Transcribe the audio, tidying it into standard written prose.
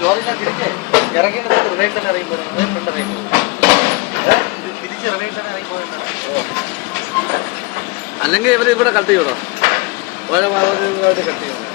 ലോറിക്കാൻ തിരിച്ച് ഇറങ്ങിയിട്ട് റിവേഴ്സ് തന്നെ ഇറങ്ങി പോകുന്നത് ഫ്രണ്ട് ഇറങ്ങി പോകുന്നത് തിരിച്ച് റിവേഴ്സ് തന്നെ ഇറങ്ങി പോകുന്നത് അല്ലെങ്കിൽ ഇവർ ഇവിടെ കട്ട് ചെയ്യണോ ഓരോ കട്ട് ചെയ്യണം